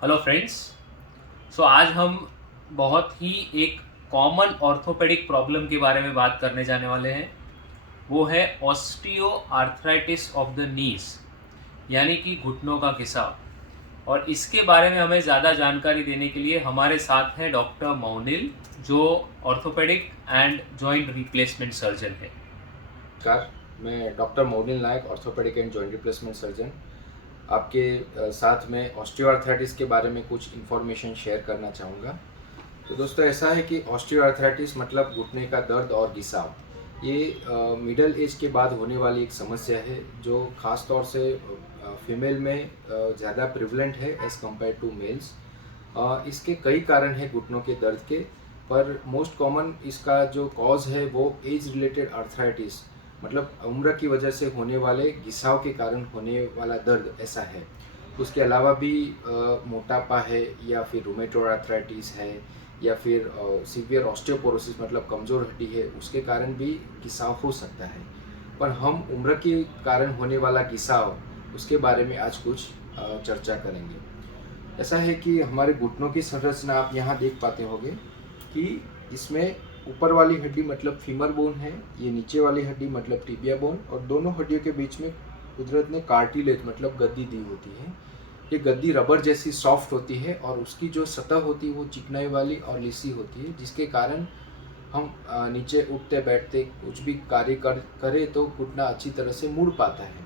Hello friends. आज हम बहुत ही एक कॉमन ऑर्थोपेडिक प्रॉब्लम के बारे में बात करने जाने वाले हैं। वो है osteo arthritis of the knees, यानी कि घुटनों का घिसाव। और इसके बारे में हमें ज़्यादा जानकारी देने के लिए हमारे साथ हैं डॉक्टर मौनिल, जो orthopaedic and joint replacement surgeon है। नमस्कार, मैं doctor Monil Nayak, orthopaedic and joint replacement surgeon आपके साथ में ऑस्टियोआर्थराइटिस के बारे में कुछ इन्फॉर्मेशन शेयर करना चाहूँगा। तो दोस्तों, ऐसा है कि ऑस्टियोआर्थराइटिस मतलब घुटने का दर्द और घिसाव। ये मिडिल एज के बाद होने वाली एक समस्या है जो ख़ास तौर से फीमेल में ज़्यादा प्रिवलेंट है एज़ कम्पेयर टू मेल्स। इसके कई कारण हैं घुटनों के दर्द के, पर मोस्ट कॉमन इसका जो कॉज है वो एज रिलेटेड आर्थराइटिस मतलब उम्र की वजह से होने वाले घिसाव के कारण होने वाला दर्द ऐसा है। उसके अलावा भी मोटापा है, या फिर रूमेटॉइड आर्थराइटिस है, या फिर सीवियर ऑस्टियोपोरोसिस मतलब कमज़ोर हड्डी है, उसके कारण भी घिसाव हो सकता है। पर हम उम्र के कारण होने वाला घिसाव उसके बारे में आज कुछ चर्चा करेंगे। ऐसा है कि हमारे घुटनों की संरचना आप यहाँ देख पाते होंगे कि इसमें ऊपर वाली हड्डी मतलब फीमर बोन है, ये नीचे वाली हड्डी मतलब टिबिया बोन, और दोनों हड्डियों के बीच में कुदरत ने कार्टिलेज मतलब गद्दी दी होती है। ये गद्दी रबर जैसी सॉफ्ट होती है और उसकी जो सतह होती है वो चिकनाई वाली और लिसी होती है, जिसके कारण हम नीचे उठते बैठते कुछ भी कार्य करें तो घुटना अच्छी तरह से मुड़ पाता है।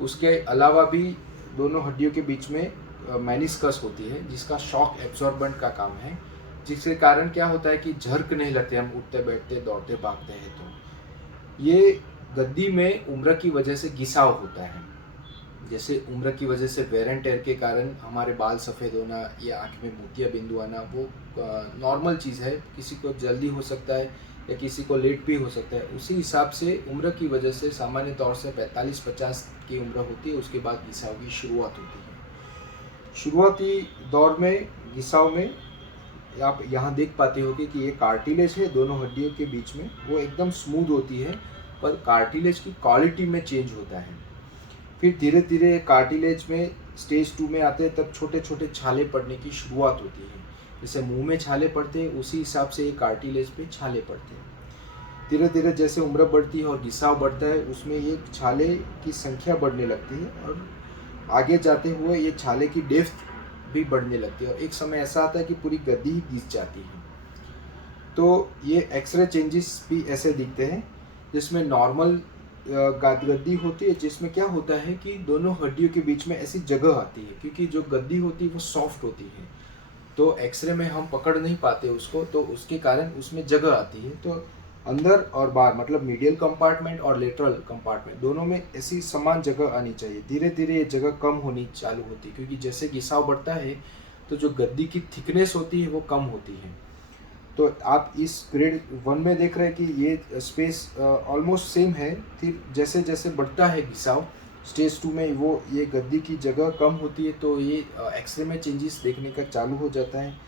उसके अलावा भी दोनों हड्डियों के बीच में मेनिस्कस होती है जिसका शॉक एब्जॉर्बेंट का काम है, जिसके कारण क्या होता है कि झर्क नहीं लगते हम उठते बैठते दौड़ते भागते हैं। तो ये गद्दी में उम्र की वजह से घिसाव होता है। जैसे उम्र की वजह से वेर एंड टेयर के कारण हमारे बाल सफ़ेद होना या आँख में मोतिया बिंदु आना वो नॉर्मल चीज़ है। किसी को जल्दी हो सकता है या किसी को लेट भी हो सकता है। उसी हिसाब से उम्र की वजह से सामान्य तौर से 45-50 की उम्र होती है, उसके बाद घिसाव की शुरुआत होती है। शुरुआती दौर में घिसाव में आप यहाँ देख पाते होगे कि ये कार्टिलेज है दोनों हड्डियों के बीच में, वो एकदम स्मूथ होती है, पर कार्टिलेज की क्वालिटी में चेंज होता है। फिर धीरे धीरे कार्टिलेज में स्टेज 2 में आते हैं, तब छोटे छोटे छाले पड़ने की शुरुआत होती है। जैसे मुंह में छाले पड़ते हैं उसी हिसाब से ये कार्टिलेज पे छाले पड़ते हैं। धीरे धीरे जैसे उम्र बढ़ती है और घिसाव बढ़ता है, उसमें ये छाले की संख्या बढ़ने लगती है और आगे जाते हुए ये छाले की डेप्थ भी बढ़ने लगती है और एक समय ऐसा आता है कि पूरी गद्दी ही घिस जाती है। तो ये एक्सरे चेंजेस भी ऐसे दिखते हैं, जिसमें नॉर्मल गद्दी होती है, जिसमें क्या होता है कि दोनों हड्डियों के बीच में ऐसी जगह आती है, क्योंकि जो गद्दी होती है वो सॉफ्ट होती है, तो एक्सरे में हम पकड़ नहीं पाते उसको, तो उसके कारण उसमें जगह आती है। तो अंदर और बाहर मतलब मीडियल कंपार्टमेंट और लेटरल कंपार्टमेंट दोनों में ऐसी समान जगह आनी चाहिए। धीरे धीरे ये जगह कम होनी चालू होती है, क्योंकि जैसे घिसाव बढ़ता है तो जो गद्दी की थिकनेस होती है वो कम होती है। तो आप इस ग्रेड 1 में देख रहे हैं कि ये स्पेस ऑलमोस्ट सेम है। फिर जैसे जैसे बढ़ता है घिसाव स्टेज 2 में, वो ये गद्दी की जगह कम होती है, तो ये एक्सरे में चेंजेस देखने का चालू हो जाता है।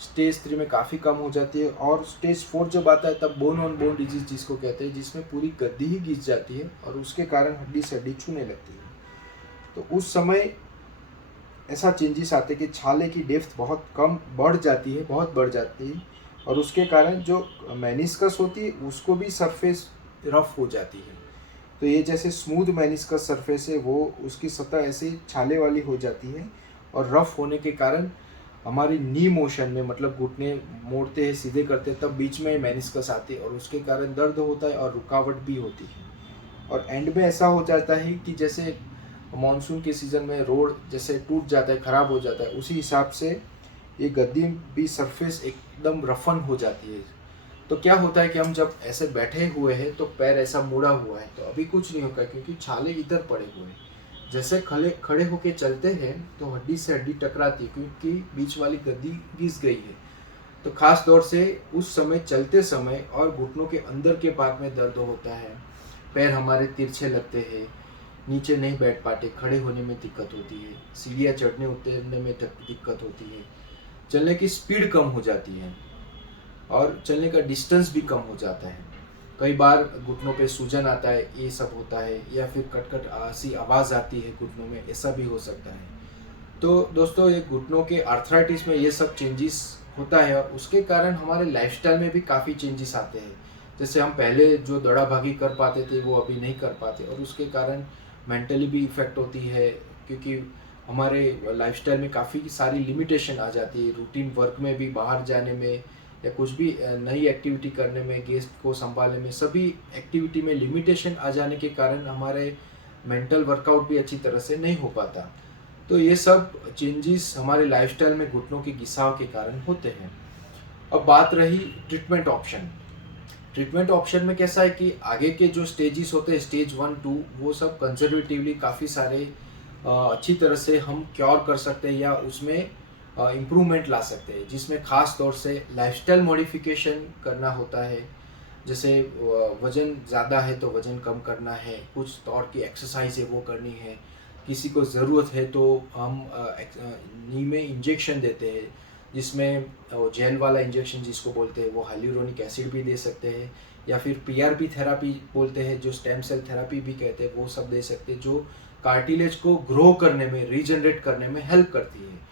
स्टेज 3 में काफ़ी कम हो जाती है, और स्टेज 4 जब आता है तब बोन ऑन बोन डिजीज जिसको कहते हैं, जिसमें पूरी गद्दी ही घिस जाती है और उसके कारण हड्डी से हड्डी छूने लगती है। तो उस समय ऐसा चेंजेस आते हैं कि छाले की डेप्थ बहुत कम बढ़ जाती है, बहुत बढ़ जाती है, और उसके कारण जो मेनिस्कस होती है उसको भी सरफेस रफ हो जाती है। तो ये जैसे स्मूथ मेनिस्कस सरफेस है, वो उसकी सतह ऐसे छाले वाली हो जाती है, और रफ होने के कारण हमारी नी मोशन में मतलब घुटने मोड़ते हैं सीधे करते हैं, तब बीच में मेनिस्कस आती है और उसके कारण दर्द होता है और रुकावट भी होती है। और एंड में ऐसा हो जाता है कि जैसे मानसून के सीज़न में रोड जैसे टूट जाता है, ख़राब हो जाता है, उसी हिसाब से ये गद्दी भी सरफेस एकदम रफन हो जाती है। तो क्या होता है कि हम जब ऐसे बैठे हुए हैं तो पैर ऐसा मुड़ा हुआ है, तो अभी कुछ नहीं होगा क्योंकि छाले इधर पड़े हुए हैं। जैसे खड़े होके चलते हैं तो हड्डी से हड्डी टकराती है, क्योंकि बीच वाली गद्दी घिस गई है। तो खास तौर से उस समय चलते समय और घुटनों के अंदर के भाग में दर्द होता है, पैर हमारे तिरछे लगते हैं, नीचे नहीं बैठ पाते, खड़े होने में दिक्कत होती है, सीढ़ियाँ चढ़ने उतरने में दिक्कत होती है, चलने की स्पीड कम हो जाती है और चलने का डिस्टेंस भी कम हो जाता है। कई बार घुटनों पे सूजन आता है, ये सब होता है, या फिर कटकट सी आवाज़ आती है घुटनों में, ऐसा भी हो सकता है। तो दोस्तों ये घुटनों के आर्थराइटिस में ये सब चेंजेस होता है और उसके कारण हमारे लाइफस्टाइल में भी काफ़ी चेंजेस आते हैं। जैसे हम पहले जो दौड़ा भागी कर पाते थे वो अभी नहीं कर पाते और उसके कारण मेंटली भी इफ़ेक्ट होती है, क्योंकि हमारे लाइफस्टाइल में काफ़ी सारी लिमिटेशन आ जाती है। रूटीन वर्क में भी, बाहर जाने में या कुछ भी नई एक्टिविटी करने में, गेस्ट को संभालने में, सभी एक्टिविटी में लिमिटेशन आ जाने के कारण हमारे मेंटल वर्कआउट भी अच्छी तरह से नहीं हो पाता। तो ये सब चेंजेस हमारे लाइफस्टाइल में घुटनों के घिसाव के कारण होते हैं। अब बात रही ट्रीटमेंट ऑप्शन। ट्रीटमेंट ऑप्शन में कैसा है कि आगे के जो स्टेजेस होते हैं, स्टेज 1, 2, वो सब कंजर्वेटिवली काफ़ी सारे अच्छी तरह से हम क्योर कर सकते हैं या उसमें इम्प्रूवमेंट ला सकते हैं, जिसमें ख़ास तौर से लाइफस्टाइल मॉडिफिकेशन करना होता है। जैसे वज़न ज़्यादा है तो वज़न कम करना है, कुछ तौर की एक्सरसाइज है वो करनी है, किसी को ज़रूरत है तो हम नी में इंजेक्शन देते हैं, जिसमें जेल वाला इंजेक्शन जिसको बोलते हैं वो हाइलुरोनिक एसिड भी दे सकते हैं, या फिर पीआरपी थेरापी बोलते हैं जो स्टेम सेल थेरापी भी कहते हैं, वो सब दे सकते हैं जो कार्टिलेज को ग्रो करने में, रीजनरेट करने में हेल्प करती है।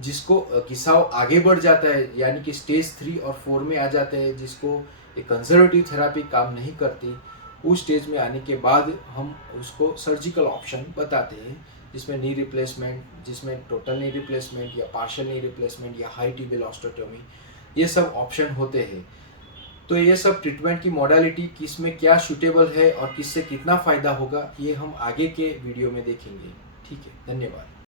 जिसको घिसाव आगे बढ़ जाता है यानी कि स्टेज 3 और 4 में आ जाते हैं, जिसको एक कंजर्वेटिव थेरापी काम नहीं करती, उस स्टेज में आने के बाद हम उसको सर्जिकल ऑप्शन बताते हैं, जिसमें नी रिप्लेसमेंट, जिसमें टोटल नी रिप्लेसमेंट या पार्शियल नी रिप्लेसमेंट या हाई टिबियल ऑस्टियोटोमी, ये सब ऑप्शन होते हैं। तो ये सब ट्रीटमेंट की मॉडलिटी किस में क्या सूटेबल है और किससे कितना फ़ायदा होगा, ये हम आगे के वीडियो में देखेंगे। ठीक है, धन्यवाद।